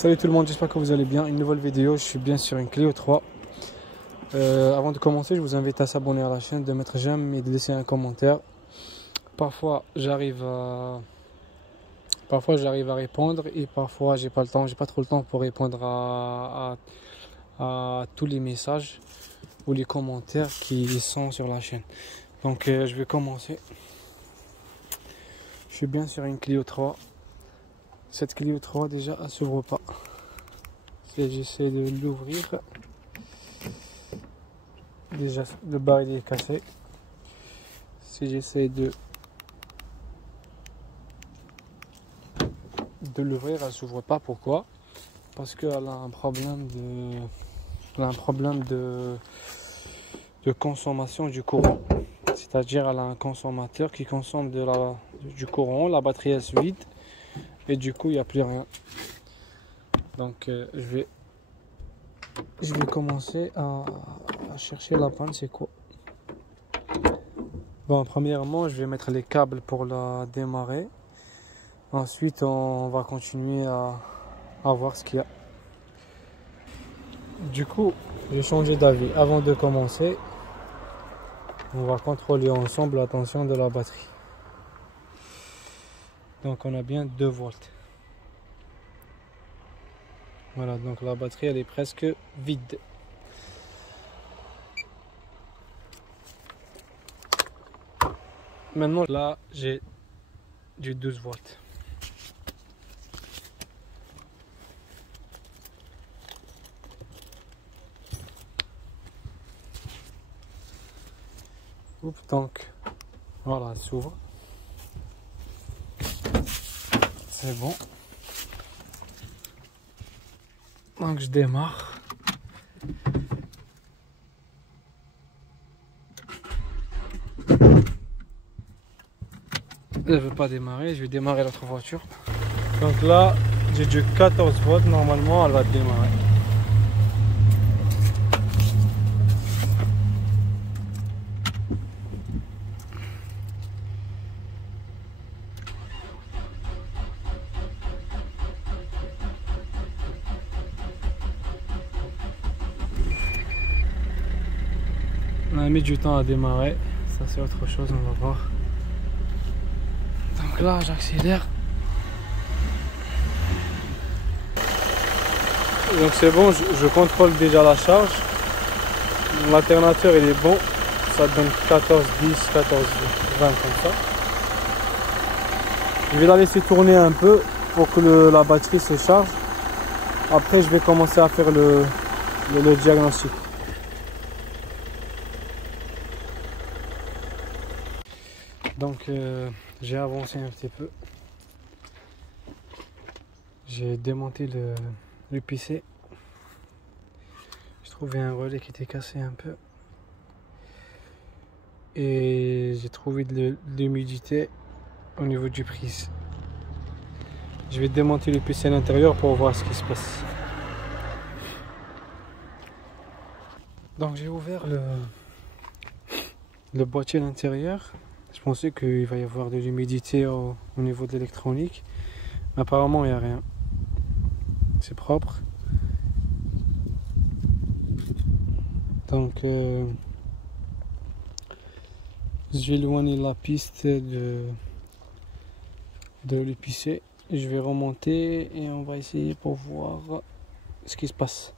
Salut tout le monde, j'espère que vous allez bien. Une nouvelle vidéo, je suis bien sur une Clio 3. Avant de commencer, je vous invite à s'abonner à la chaîne, de mettre j'aime et de laisser un commentaire. Parfois j'arrive à répondre et parfois j'ai pas trop le temps pour répondre à tous les messages ou les commentaires qui sont sur la chaîne. Donc je vais commencer. Je suis bien sur une Clio 3. Cette Clio 3 déjà elle s'ouvre pas. Si j'essaie de l'ouvrir, déjà le bas il est cassé. Si j'essaie de l'ouvrir, elle s'ouvre pas. Pourquoi? Parce qu'elle a un problème de consommation du courant. C'est-à-dire elle a un consommateur qui consomme du courant, la batterie est vide et du coup il n'y a plus rien. Donc je vais commencer à chercher la panne, c'est quoi. Bon, premièrement je vais mettre les câbles pour la démarrer. Ensuite on va continuer à voir ce qu'il y a. Du coup j'ai changé d'avis. Avant de commencer, on va contrôler ensemble la tension de la batterie. Donc on a bien 2 volts. Voilà, donc la batterie elle est presque vide. Maintenant là j'ai du 12 volts. Oups, donc voilà, elle s'ouvre. C'est bon. Donc je démarre. Elle ne veut pas démarrer, je vais démarrer l'autre voiture. Donc là j'ai du 14 volts, normalement elle va démarrer. On a mis du temps à démarrer, ça c'est autre chose, on va voir. Donc là j'accélère. Donc c'est bon, je contrôle déjà la charge. L'alternateur il est bon, ça donne 14, 10, 14, 20 comme ça. Je vais la laisser tourner un peu pour que la batterie se charge. Après je vais commencer à faire le diagnostic. Donc j'ai avancé un petit peu. J'ai démonté le PC. J'ai trouvé un relais qui était cassé un peu. Et j'ai trouvé de l'humidité au niveau du prise. Je vais démonter le PC à l'intérieur pour voir ce qui se passe. Donc j'ai ouvert le boîtier à l'intérieur. Je pensais qu'il va y avoir de l'humidité au niveau de l'électronique. Apparemment il n'y a rien. C'est propre. Donc je vais éloigner la piste de l'épicé. Je vais remonter et on va essayer pour voir ce qui se passe.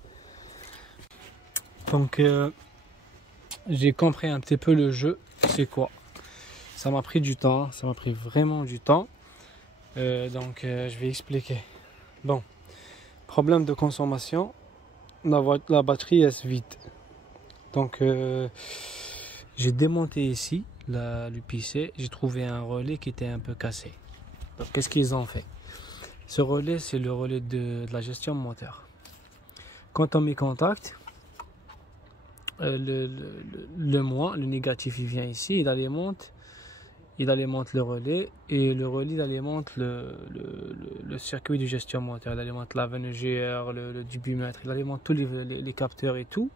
Donc j'ai compris un petit peu le jeu. C'est quoi? Ça m'a pris du temps, ça m'a pris vraiment du temps. Donc je vais expliquer. Bon, problème de consommation, la batterie est vide. Donc j'ai démonté ici le PC, j'ai trouvé un relais qui était un peu cassé. Donc qu'est-ce qu'ils ont fait? Ce relais, c'est le relais de la gestion moteur. Quand on met contact, le négatif il vient ici, il alimente le relais, et le relais il alimente le circuit de gestion moteur, il alimente la VNGR, le dubimètre, il alimente tous les capteurs et tout.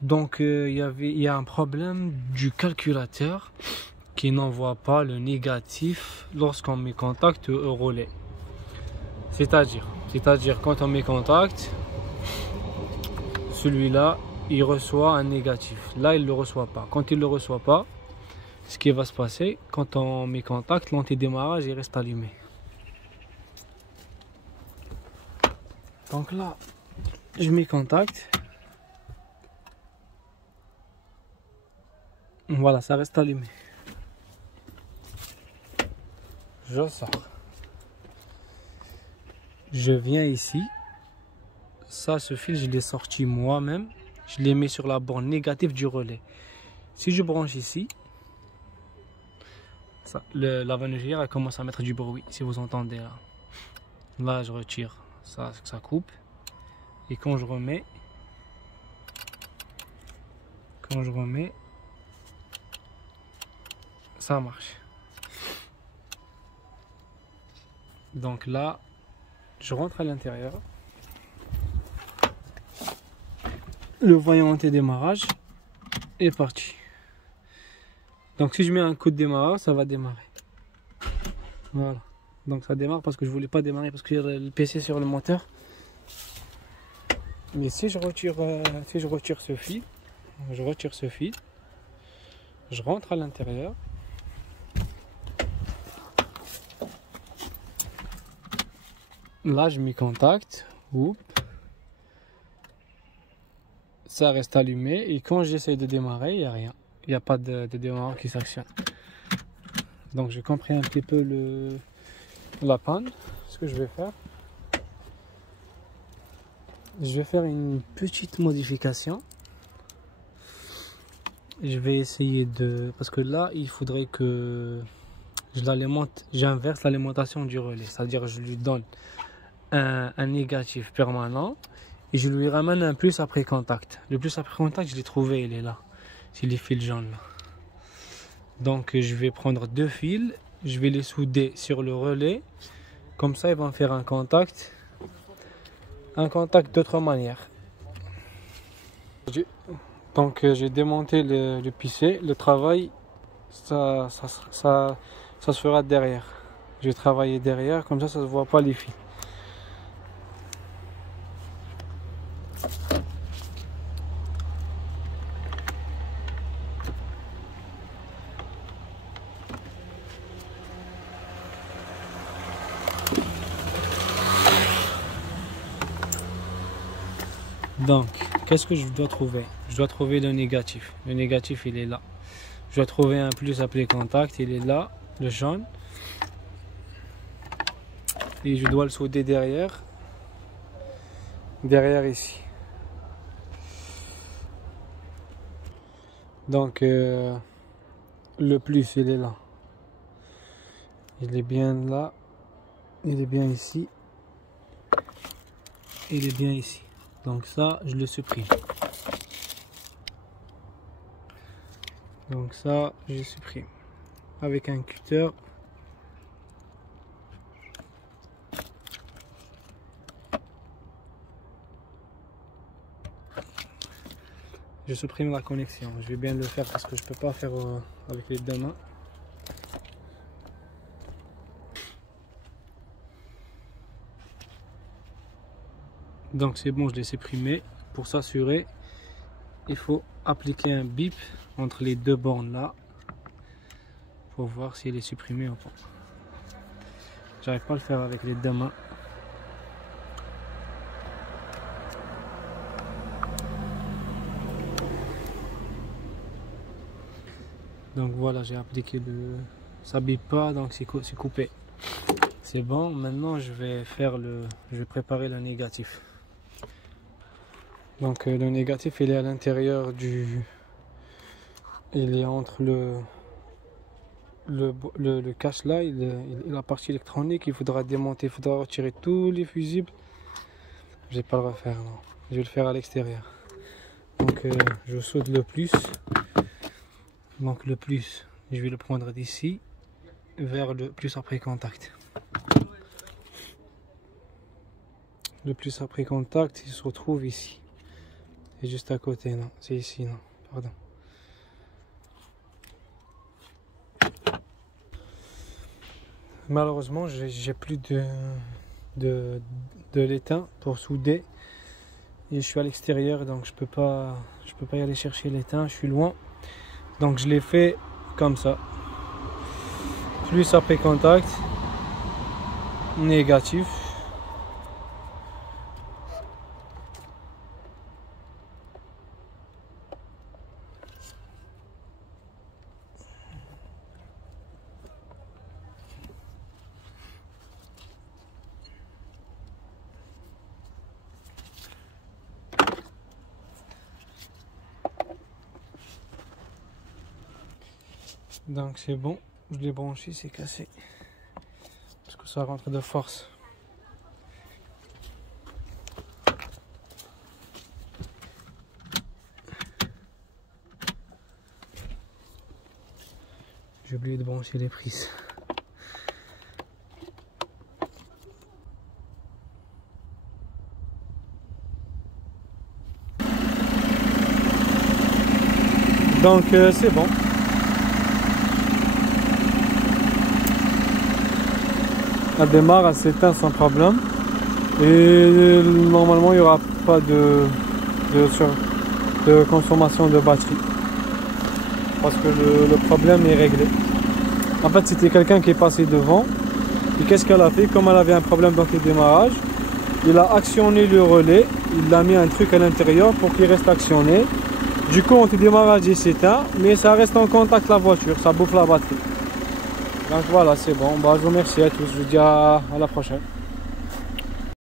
Donc il y a un problème du calculateur qui n'envoie pas le négatif lorsqu'on met contact au relais. C'est-à-dire, C'est-à-dire quand on met contact, celui-là, il reçoit un négatif. Là, il ne le reçoit pas. Quand il ne le reçoit pas, ce qui va se passer, quand on met contact, l'antidémarrage il reste allumé. Donc là, je mets contact. Voilà, ça reste allumé. Je sors. Je viens ici. Ça, ce fil, je l'ai sorti moi-même. Je l'ai mis sur la borne négative du relais. Si je branche ici, la vannegière elle commence à mettre du bruit, si vous entendez là. Là, je retire, ça coupe. Et quand je remets, ça marche. Donc là, je rentre à l'intérieur. Le voyant antidémarrage est parti. Donc si je mets un coup de démarrage, ça va démarrer. Voilà. Donc ça démarre parce que je voulais pas démarrer parce que j'ai le PC sur le moteur. Mais si je retire ce fil, je rentre à l'intérieur. Là, je mets contact. Oups. Ça reste allumé et quand j'essaie de démarrer, il n'y a rien. Il n'y a pas de démarrage qui s'actionne. Donc j'ai compris un petit peu la panne. Ce que je vais faire, une petite modification. Je vais essayer parce que là, il faudrait que je l'alimente, j'inverse l'alimentation du relais. C'est-à-dire je lui donne un négatif permanent et je lui ramène un plus après contact. Le plus après contact, je l'ai trouvé, il est là. C'est les fils jaunes là. Donc je vais prendre deux fils, je vais les souder sur le relais. Comme ça, ils vont faire un contact d'autre manière. Donc j'ai démonté le PC. Le travail, ça se fera derrière. Je vais travailler derrière, comme ça ne se voit pas les fils. Donc, qu'est-ce que je dois trouver? Je dois trouver le négatif. Le négatif, il est là. Je dois trouver un plus appelé contact, il est là, le jaune. Et je dois le souder derrière ici. Donc, le plus, il est là. Il est bien là. Il est bien ici. Il est bien ici. Donc ça, je le supprime. Donc ça, je supprime. Avec un cutter. Je supprime la connexion. Je vais bien le faire parce que je peux pas faire avec les deux mains. Donc c'est bon, je l'ai supprimé. Pour s'assurer, il faut appliquer un bip entre les deux bornes là pour voir si elle est supprimée ou pas. J'arrive pas à le faire avec les deux mains. Donc voilà, j'ai appliqué ça bip pas, donc c'est coupé. C'est bon. Maintenant je vais préparer le négatif. Donc le négatif, il est à l'intérieur il est entre le cache là, la partie électronique. Il faudra démonter, il faudra retirer tous les fusibles. Je vais pas le refaire, non. Je vais le faire à l'extérieur. Donc je soude le plus. Donc le plus, je vais le prendre d'ici vers le plus après contact. Le plus après contact, il se retrouve ici. C'est juste à côté, non, c'est ici, non, pardon. Malheureusement, j'ai plus de de l'étain pour souder. Et je suis à l'extérieur, donc je peux pas y aller chercher l'étain, je suis loin. Donc je l'ai fait comme ça. Plus après contact, négatif. Donc c'est bon, je l'ai branché, c'est cassé. Parce que ça rentre de force. J'ai oublié de brancher les prises. Donc c'est bon. Elle démarre, elle s'éteint sans problème. Et normalement il n'y aura pas de consommation de batterie. Parce que le problème est réglé. En fait c'était quelqu'un qui est passé devant. Et qu'est-ce qu'elle a fait? Comme elle avait un problème dans le démarrage, il a actionné le relais. Il a mis un truc à l'intérieur pour qu'il reste actionné. Du coup, anti-démarrage il s'éteint, mais ça reste en contact la voiture, ça bouffe la batterie. Donc voilà, c'est bon. Bah, je vous remercie à tous. Je vous dis à la prochaine.